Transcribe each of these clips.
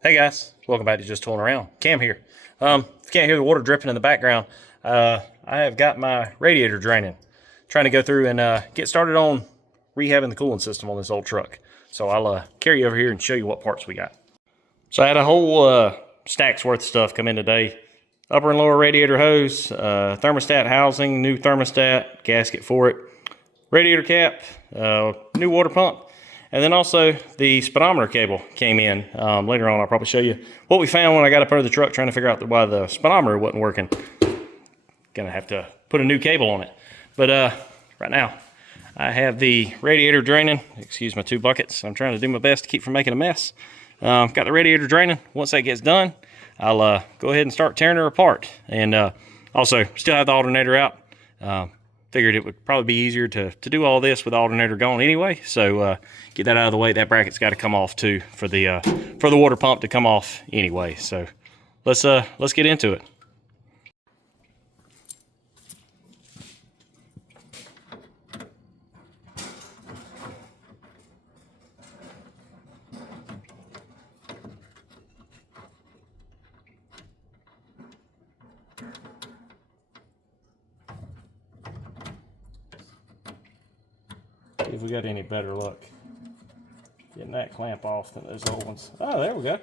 Hey guys, welcome back to Just Tooling Around. Cam here. If you can't hear the water dripping in the background, I have got my radiator draining. Trying to go through and get started on rehabbing the cooling system on this old truck. So I'll carry you over here and show you what parts we got. So I had a whole stack's worth of stuff come in today. Upper and lower radiator hose, thermostat housing, new thermostat, gasket for it, radiator cap, new water pump, and then also the speedometer cable came in. Later on I'll probably show you what we found when I got up under the truck trying to figure out why the speedometer wasn't working. Gonna have to put a new cable on it. But right now I have the radiator draining. Excuse my two buckets. I'm trying to do my best to keep from making a mess. Got the radiator draining. Once that gets done, I'll go ahead and start tearing her apart. And also still have the alternator out. Figured it would probably be easier to do all this with the alternator gone anyway. So get that out of the way. That bracket's got to come off too for the water pump to come off anyway. So let's get into it. See if we got any better luck getting that clamp off than those old ones. Oh, there we go.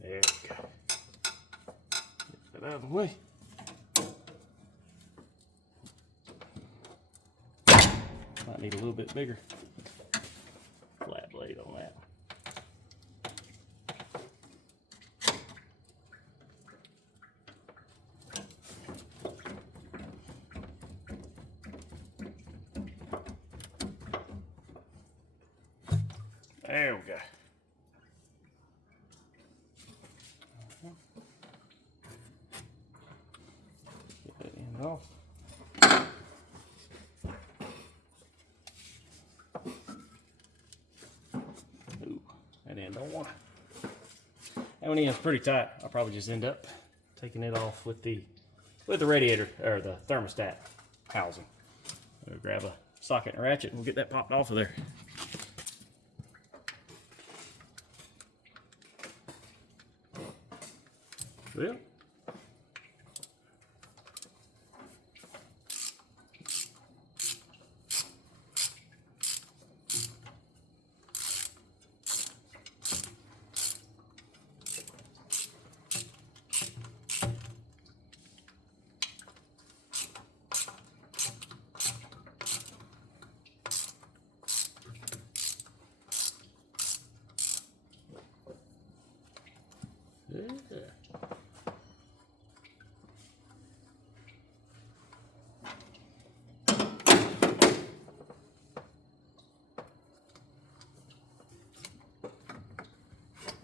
There we go. Get that out of the way. Might need a little bit bigger flat blade on that. There we go. Get that end off. Ooh, that end don't want. That one end's pretty tight. I'll probably just end up taking it off with the radiator or the thermostat housing. We'll grab a socket and a ratchet and we'll get that popped off of there. Well, yeah.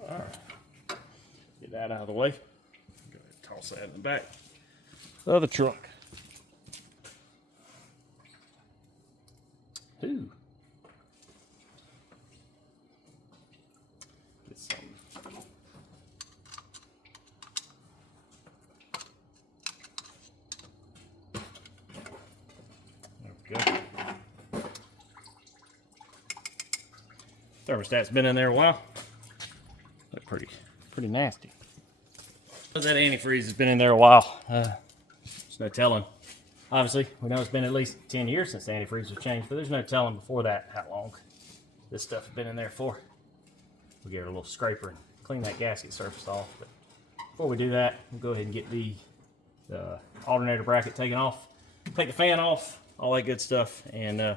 All right, get that out of the way. Go ahead and toss that in the back of the truck. Ooh. Get some. There we go. Thermostat's been in there a while. Look pretty nasty. That antifreeze has been in there a while. There's no telling. Obviously, we know it's been at least 10 years since the antifreeze was changed, but there's no telling before that how long this stuff has been in there for. We'll give it a little scraper and clean that gasket surface off. But before we do that, we'll go ahead and get the alternator bracket taken off, take the fan off, all that good stuff, and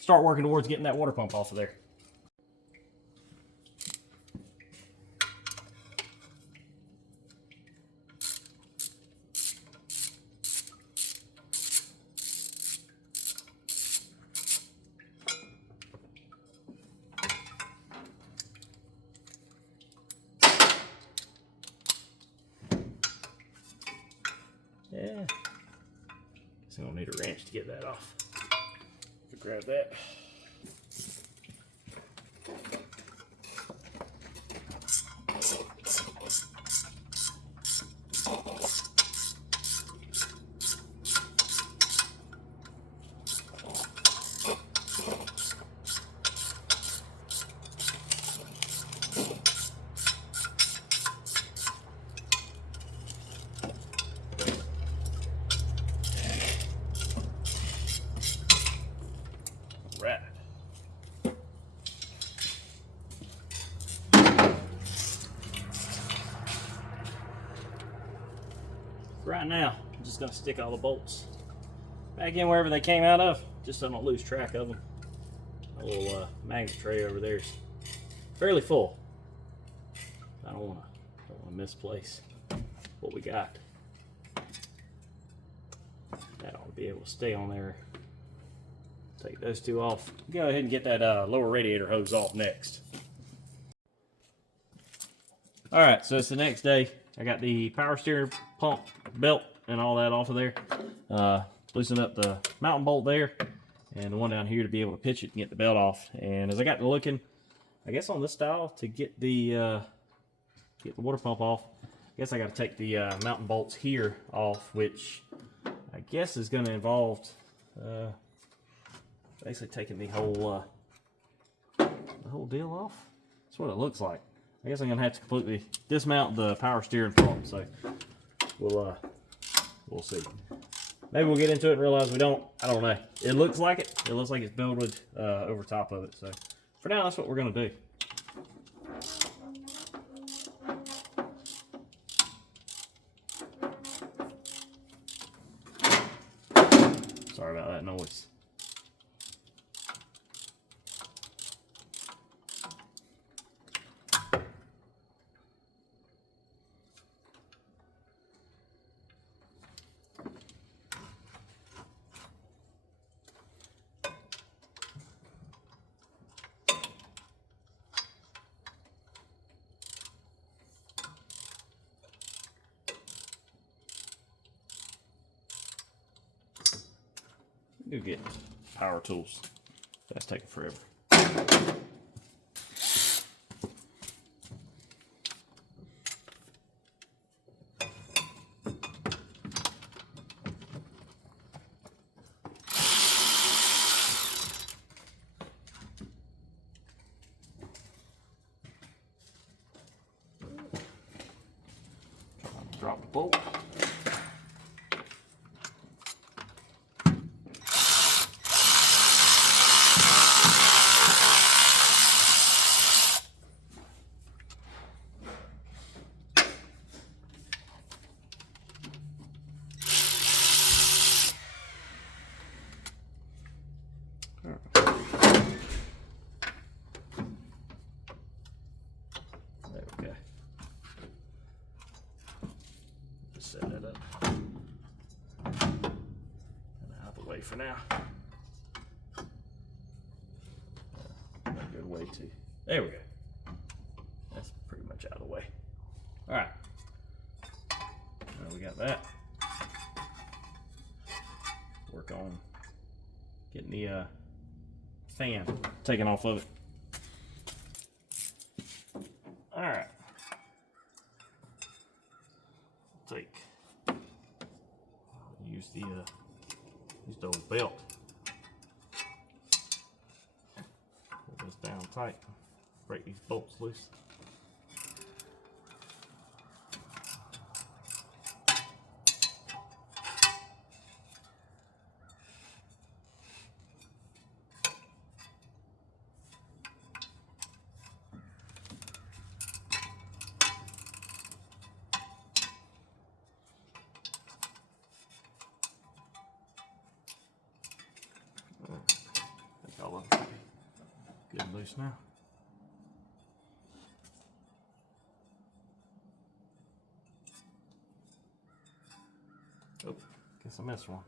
start working towards getting that water pump off of there. Yeah. So I'm gonna need a wrench to get that off. So grab that. Right. Right now, I'm just gonna stick all the bolts back in wherever they came out of, just so I don't lose track of them. My little magnet tray over there is fairly full. I don't wanna misplace what we got. That ought to be able to stay on there. Take those two off. Go ahead and get that lower radiator hose off next. All right, so it's the next day. I got the power steering pump belt and all that off of there. Loosen up the mountain bolt there and the one down here to be able to pitch it and get the belt off. And as I got to looking, I guess on this style to get the water pump off, I guess I got to take the mountain bolts here off, which I guess is going to involve basically taking the whole deal off. That's what it looks like. I guess I'm gonna have to completely dismount the power steering pump. So we'll see. Maybe we'll get into it and realize we don't. I don't know. It looks like it. It looks like it's belted over top of it. So for now, that's what we're gonna do. Sorry about that noise. Do get power tools. That's taking forever. Drop the bolt. There we go. Just set that up and out of the way for now. A good way to. There we go. That's pretty much out of the way. All right. Now we got that. Work on getting the fan taken off of it. All right. Use the old belt. Pull this down tight. Break these bolts loose. All of them good and loose now. Oh, guess I missed one.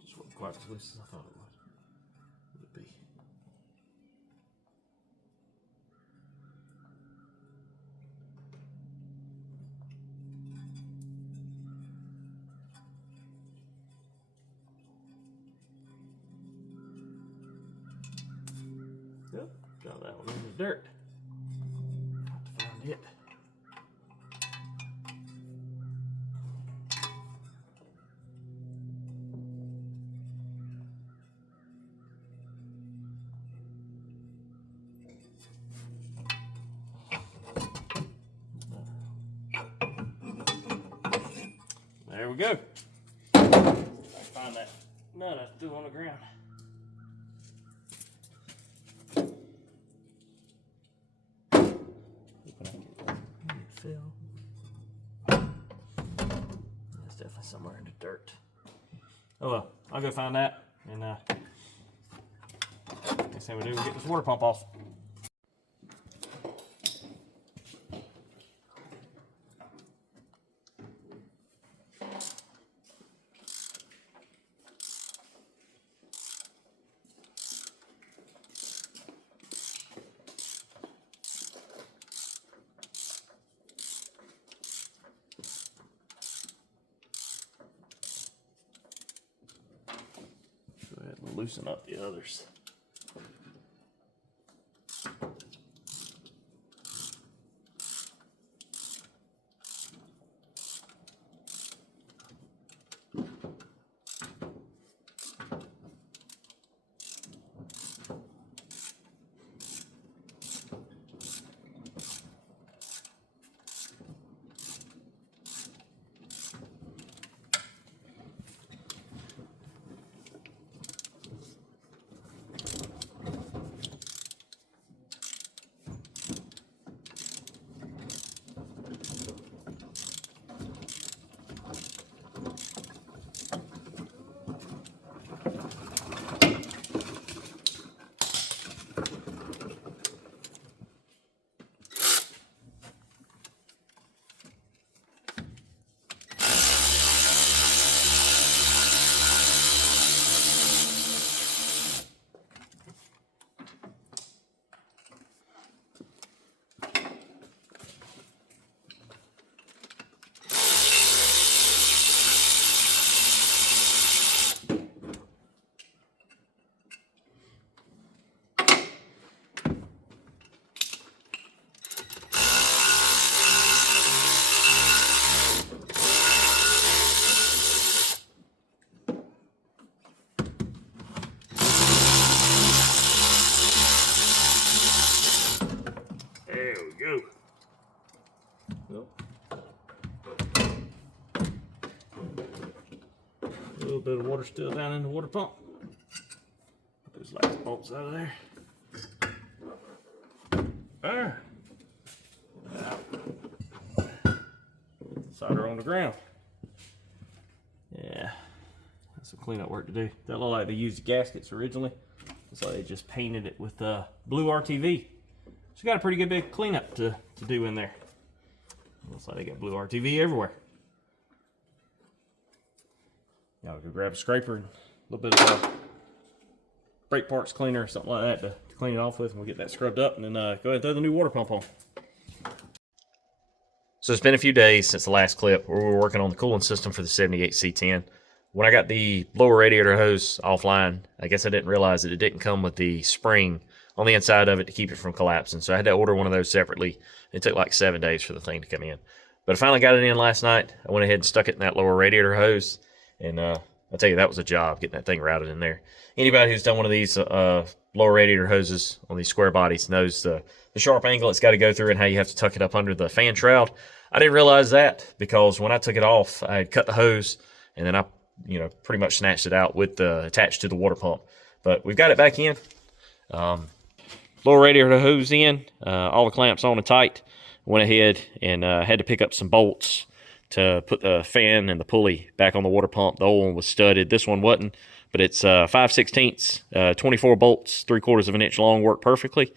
Just wasn't quite as loose as I thought it would be. Yep, got that one in the dirt. Got to find it. There we go. I find that nut I threw on the ground. It's definitely somewhere in the dirt. Oh well, I'll go find that, and next thing we do, we get this water pump off. Go ahead and loosen up the others. There we go. A little bit of water still down in the water pump. Put those last bolts out of there. There. Solder on the ground. Yeah, that's some cleanup work to do. That looked like they used the gaskets originally. Looks like they just painted it with blue RTV. So got a pretty good big cleanup to do in there. Looks like they got blue RTV everywhere. Now we can grab a scraper and a little bit of brake parts cleaner or something like that to clean it off with, and we'll get that scrubbed up and then go ahead and throw the new water pump on. So it's been a few days since the last clip where we were working on the cooling system for the 78 C10. When I got the blower radiator hose offline, I guess I didn't realize that it didn't come with the spring on the inside of it to keep it from collapsing. So I had to order one of those separately. It took like 7 days for the thing to come in. But I finally got it in last night. I went ahead and stuck it in that lower radiator hose. And I'll tell you, that was a job getting that thing routed in there. Anybody who's done one of these lower radiator hoses on these square bodies knows the sharp angle it's got to go through and how you have to tuck it up under the fan shroud. I didn't realize that because when I took it off, I had cut the hose and then I pretty much snatched it out with attached to the water pump. But we've got it back in. Lower radiator hose in, all the clamps on and tight. Went ahead and had to pick up some bolts to put the fan and the pulley back on the water pump. The old one was studded. This one wasn't, but it's 5/16, 24 bolts, 3/4 of an inch long, work perfectly.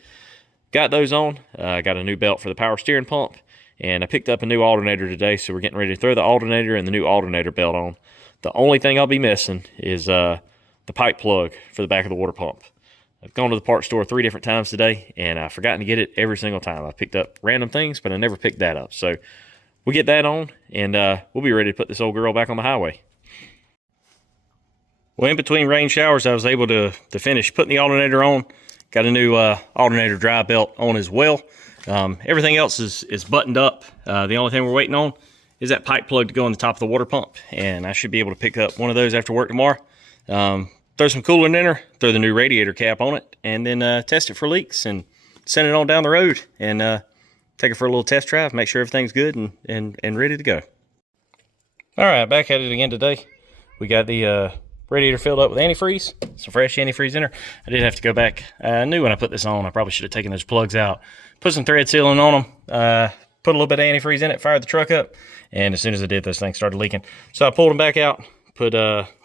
Got those on. Got a new belt for the power steering pump, and I picked up a new alternator today, so we're getting ready to throw the alternator and the new alternator belt on. The only thing I'll be missing is the pipe plug for the back of the water pump. I've gone to the parts store 3 different times today, and I've forgotten to get it every single time. I picked up random things, but I never picked that up. So we'll get that on, and we'll be ready to put this old girl back on the highway. Well, in between rain showers, I was able to finish putting the alternator on, Got a new alternator drive belt on as well. Everything else is buttoned up. The only thing we're waiting on is that pipe plug to go on the top of the water pump, and I should be able to pick up one of those after work tomorrow. Throw some coolant in there, throw the new radiator cap on it, and then test it for leaks and send it on down the road and take it for a little test drive, make sure everything's good and ready to go. All right, back at it again today. We got the radiator filled up with antifreeze, some fresh antifreeze in there. I did have to go back. I knew when I put this on, I probably should have taken those plugs out, put some thread sealing on them, put a little bit of antifreeze in it, fired the truck up, and as soon as I did, those things started leaking. So I pulled them back out, put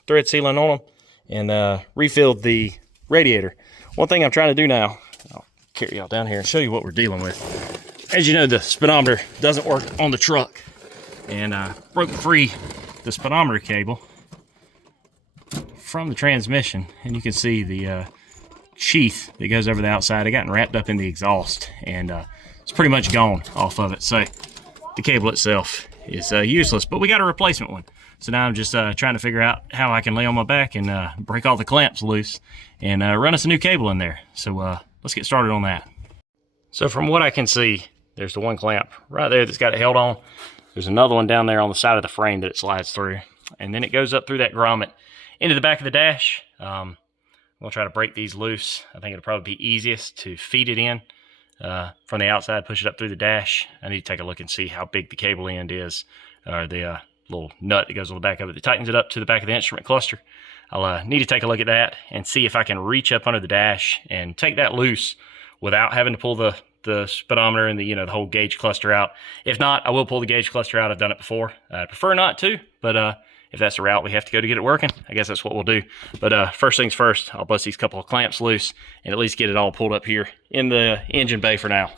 thread sealing on them, and refilled the radiator. One thing I'm trying to do now, I'll carry y'all down here and show you what we're dealing with. As you know, the speedometer doesn't work on the truck, and I broke free the speedometer cable from the transmission, and you can see the sheath that goes over the outside. It got wrapped up in the exhaust, and it's pretty much gone off of it. So the cable itself is useless, but we got a replacement one. So now I'm just trying to figure out how I can lay on my back and break all the clamps loose and run us a new cable in there. So let's get started on that. So from what I can see, there's the one clamp right there that's got it held on. There's another one down there on the side of the frame that it slides through, and then it goes up through that grommet into the back of the dash. We'll try to break these loose. I think it'll probably be easiest to feed it in from the outside, push it up through the dash. I need to take a look and see how big the cable end is, or the little nut that goes on the back of it that tightens it up to the back of the instrument cluster. I'll need to take a look at that and see if I can reach up under the dash and take that loose without having to pull the speedometer and the whole gauge cluster out. If not, I will pull the gauge cluster out. I've done it before. I prefer not to, but if that's the route we have to go to get it working, I guess that's what we'll do. But first things first, I'll bust these couple of clamps loose and at least get it all pulled up here in the engine bay for now.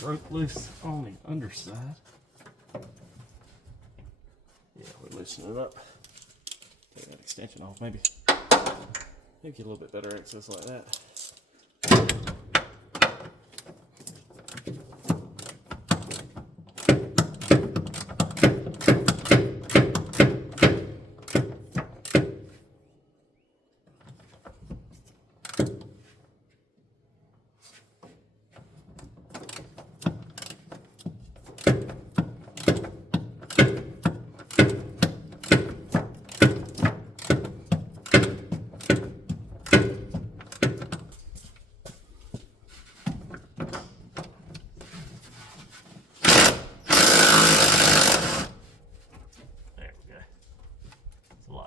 Broke loose on the underside. Yeah, we loosen it up. Take that extension off, maybe get a little bit better access like that.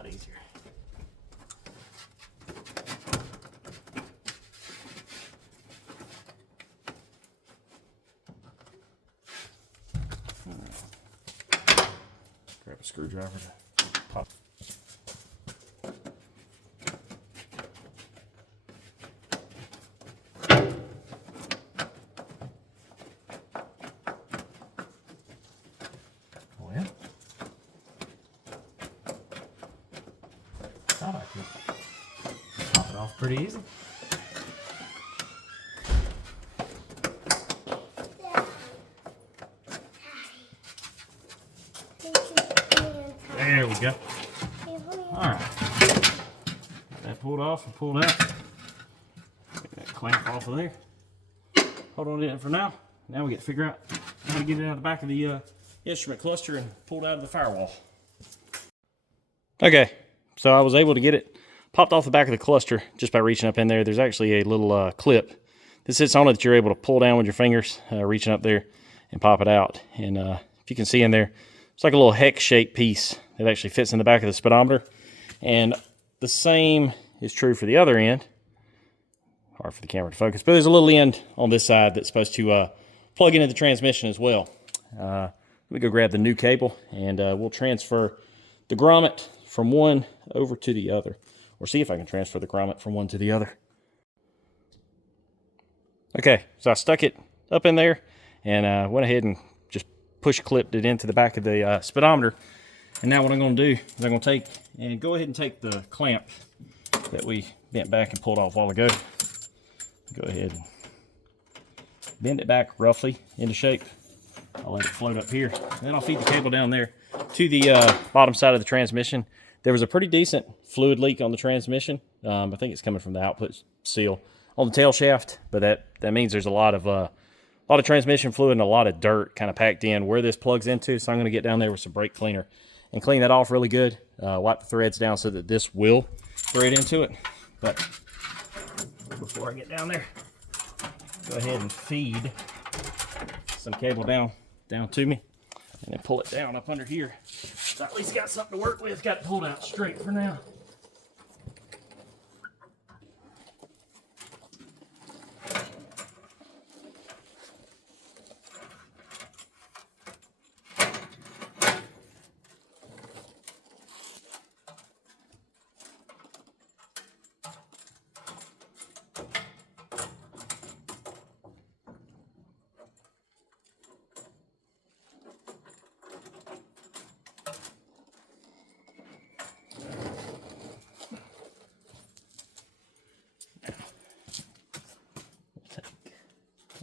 Easier. Grab a screwdriver to pop. Well, thought I could pop it off pretty easy. There we go. Alright. Got that pulled off and pulled out. Get that clamp off of there. Hold on to it for now. Now we get to figure out how to get it out of the back of the instrument cluster and pull it out of the firewall. Okay. So I was able to get it popped off the back of the cluster just by reaching up in there. There's actually a little clip that sits on it that you're able to pull down with your fingers, reaching up there and pop it out. And if you can see in there, it's like a little hex-shaped piece that actually fits in the back of the speedometer. And the same is true for the other end. Hard for the camera to focus, but there's a little end on this side that's supposed to plug into the transmission as well. Let me go grab the new cable, and we'll transfer the grommet from one over to the other, or see if I can transfer the grommet from one to the other. Okay, so I stuck it up in there and went ahead and just push clipped it into the back of the speedometer. And now what I'm going to do is I'm going to go ahead and take the clamp that we bent back and pulled off a while ago. Go ahead and bend it back roughly into shape. I'll let it float up here. Then I'll feed the cable down there to the bottom side of the transmission. There was a pretty decent fluid leak on the transmission. I think it's coming from the output seal on the tail shaft, but that means there's a lot of transmission fluid and a lot of dirt kind of packed in where this plugs into. So I'm going to get down there with some brake cleaner and clean that off really good. Wipe the threads down so that this will thread into it. But before I get down there, go ahead and feed some cable down to me, and then pull it down up under here. So I at least got something to work with. Got it pulled out straight for now.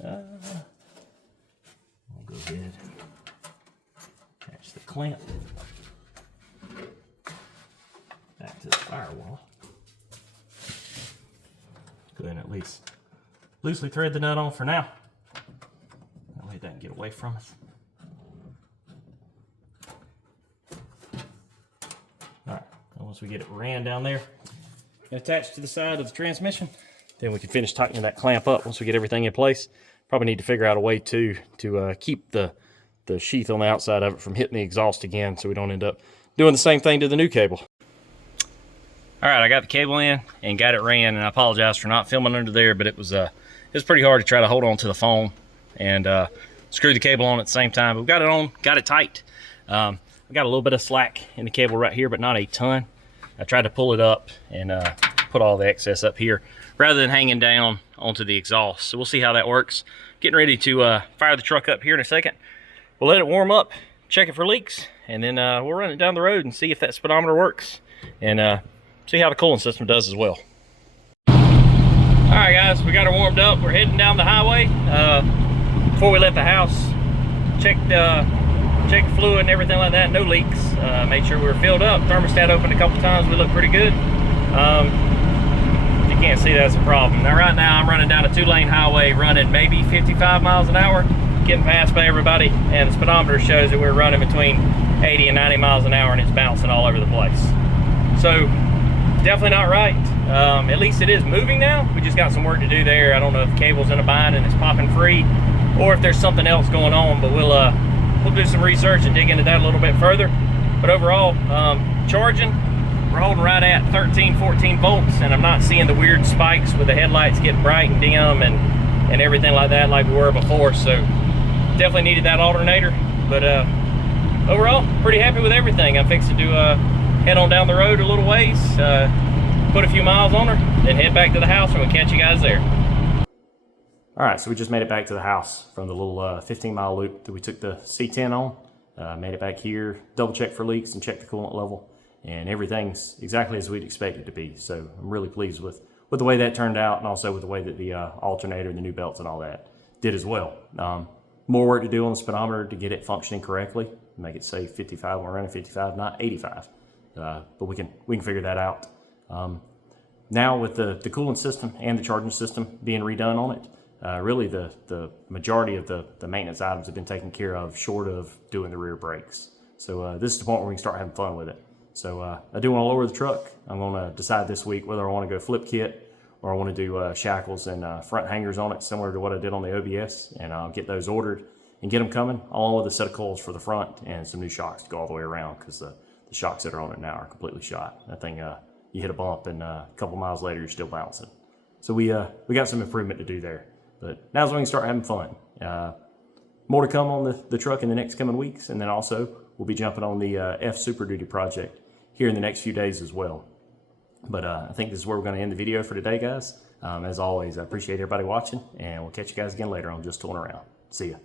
I'll go ahead, attach the clamp back to the firewall. Go ahead and at least loosely thread the nut on for now. That way it doesn't get away from us. Alright, once we get it ran down there and attached to the side of the transmission, then we can finish tightening that clamp up once we get everything in place. Probably need to figure out a way to keep the sheath on the outside of it from hitting the exhaust again, so we don't end up doing the same thing to the new cable. All right, I got the cable in and got it ran, and I apologize for not filming under there, but it was pretty hard to try to hold on to the foam and screw the cable on at the same time. But we got it on, got it tight. We got a little bit of slack in the cable right here, but not a ton. I tried to pull it up and put all the excess up here rather than hanging down onto the exhaust. So we'll see how that works. Getting ready to fire the truck up here in a second. We'll let it warm up, check it for leaks, and then we'll run it down the road and see if that speedometer works, and see how the cooling system does as well. All right, guys, we got her warmed up. We're heading down the highway. Before we left the house, checked the fluid and everything like that. No leaks. Made sure we were filled up. Thermostat opened a couple times. We look pretty good. You can't see that's a problem. Now right now I'm running down a 2-lane highway, running maybe 55 miles an hour, getting passed by everybody, and the speedometer shows that we're running between 80 and 90 miles an hour, and it's bouncing all over the place. So definitely not right. At least it is moving now. We just got some work to do there. I don't know if the cable's in a bind and it's popping free, or if there's something else going on, but we'll do some research and dig into that a little bit further. But overall, charging, we're holding right at 13, 14 volts, and I'm not seeing the weird spikes with the headlights getting bright and dim and everything like that like we were before. So definitely needed that alternator, but overall pretty happy with everything. I'm fixing to head on down the road a little ways, put a few miles on her, then head back to the house, and we'll catch you guys there. All right, so we just made it back to the house from the little 15-mile loop that we took the C10 on. Made it back here, double checked for leaks and checked the coolant level, and everything's exactly as we'd expect it to be. So I'm really pleased with the way that turned out, and also with the way that the alternator and the new belts and all that did as well. More work to do on the speedometer to get it functioning correctly, make it say 55 when we're running 55, not 85. But we can figure that out. Now with the coolant system and the charging system being redone on it, really the majority of the maintenance items have been taken care of, short of doing the rear brakes. So this is the point where we can start having fun with it. So I do want to lower the truck. I'm going to decide this week whether I want to go flip kit or I want to do shackles and front hangers on it, similar to what I did on the OBS, and I'll get those ordered and get them coming, along with a set of coils for the front and some new shocks to go all the way around, because the shocks that are on it now are completely shot. That thing, you hit a bump and a couple miles later you're still bouncing. So we got some improvement to do there, but now's when we can start having fun. More to come on the truck in the next coming weeks, and then also we'll be jumping on the F Super Duty project here in the next few days as well. But I think this is where we're going to end the video for today, guys. As always, I appreciate everybody watching, and we'll catch you guys again later on Just Tooling Around. See ya.